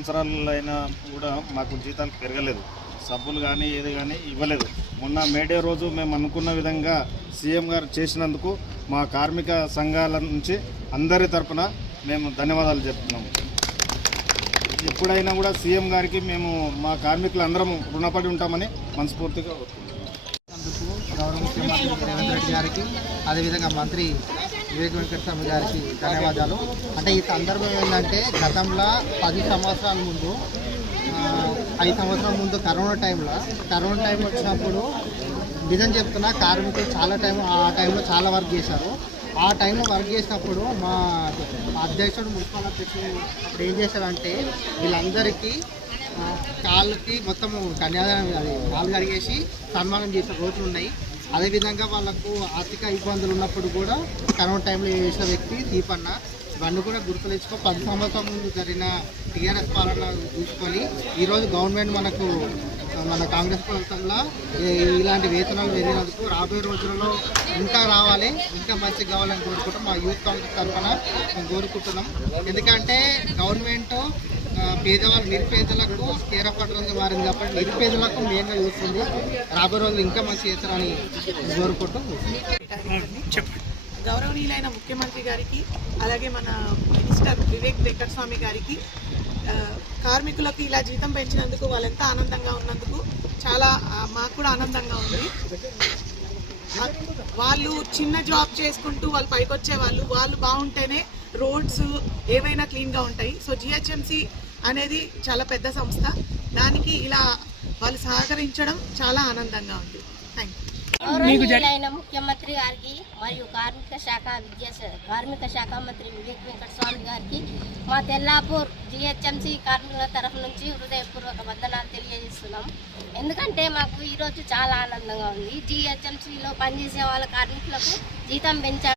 సంవత్సరాలైనా కూడా మాకు జీతాలు పెరగలేదు, సబ్బులు కానీ ఏది కానీ ఇవ్వలేదు. మొన్న మేడే రోజు మేము అనుకున్న విధంగా సీఎం గారు చేసినందుకు మా కార్మిక సంఘాల నుంచి అందరి తరపున మేము ధన్యవాదాలు చెప్తున్నాము. ఎప్పుడైనా కూడా సీఎం గారికి మేము మా కార్మికులందరం రుణపడి ఉంటామని మనస్ఫూర్తిగా అందుకు గౌరవ ముఖ్యమంత్రి రేవంత్ రెడ్డి గారికి, అదేవిధంగా మంత్రి వివేక్ వెంకటస్వామి గారికి ధన్యవాదాలు. అంటే ఈ సందర్భం ఏంటంటే గతంలో 10 సంవత్సరాల ముందు 5 సంవత్సరాల ముందు కరోనా టైం వచ్చినప్పుడు నిజం చెప్తున్నా కార్మికులు ఆ టైంలో చాలా వర్క్ చేశారు. ఆ టైంలో వర్క్ చేసినప్పుడు మా అధ్యక్షుడు మున్సిపల్ అధ్యక్షుడు అప్పుడు ఏం చేశారంటే వీళ్ళందరికీ కాళ్ళకి మొత్తం కాళ్ళు కడిగేసి సన్మానం చేసిన రోజులు ఉన్నాయి. అదేవిధంగా వాళ్ళకు ఆర్థిక ఇబ్బందులు ఉన్నప్పుడు కూడా కరోనా టైంలో చేసిన వ్యక్తి దీపన్న. ఇవన్నీ కూడా గుర్తులేసుకో 10 సంవత్సరాల ముందు జరిగిన టీఆర్ఎస్ పాలన చూసుకొని ఈరోజు గవర్నమెంట్ మన కాంగ్రెస్ ప్రభుత్వంలో ఇలాంటి వేతనాలు పెరిగినందుకు రాబోయే రోజులలో ఇంకా రావాలి, ఇంకా మంచిగా కావాలని కోరుకుంటాం. మా యూత్ కాంగ్రెస్ తరఫున మేము కోరుకుంటున్నాం. ఎందుకంటే గవర్నమెంట్ నిరుపేదలకు కేరపట్రంగా మారింది కాబట్టి నిరుపేదలకు మెయిన్గా చూస్తుంది. రాబోయే రోజులు ఇంకా మంచి చేస్తారని కోరుకుంటాం. గౌరవనీయులైన ముఖ్యమంత్రి గారికి, అలాగే మన మినిస్టర్ వివేక్ వెంకటస్వామి గారికి కార్మికులకు ఇలా జీతం పెంచినందుకు వాళ్ళెంత ఆనందంగా ఉన్నందుకు చాలా మాకు కూడా ఆనందంగా ఉంది. వాళ్ళు చిన్న జాబ్ చేసుకుంటూ వాళ్ళు పైకి వచ్చే వాళ్ళు బాగుంటేనే రోడ్స్ ఏవైనా క్లీన్గా ఉంటాయి. సో జిహెచ్ఎంసి అనేది చాలా పెద్ద సంస్థ, దానికి ఇలా వాళ్ళు సహకరించడం చాలా ఆనందంగా ఉంది. Thank you. గౌరవనీయులైన ముఖ్యమంత్రి గారికి మరియు కార్మిక శాఖ మంత్రి వివేక్ వెంకటస్వామి గారికి మా తెల్లాపూర్ జిహెచ్ఎంసి కార్మికుల తరఫు నుంచి హృదయపూర్వక వందనాలు తెలియజేస్తున్నాం. ఎందుకంటే మాకు ఈరోజు చాలా ఆనందంగా ఉంది. జిహెచ్ఎంసిలో పనిచేసే వాళ్ళ కార్మికులకు జీతం పెంచారు.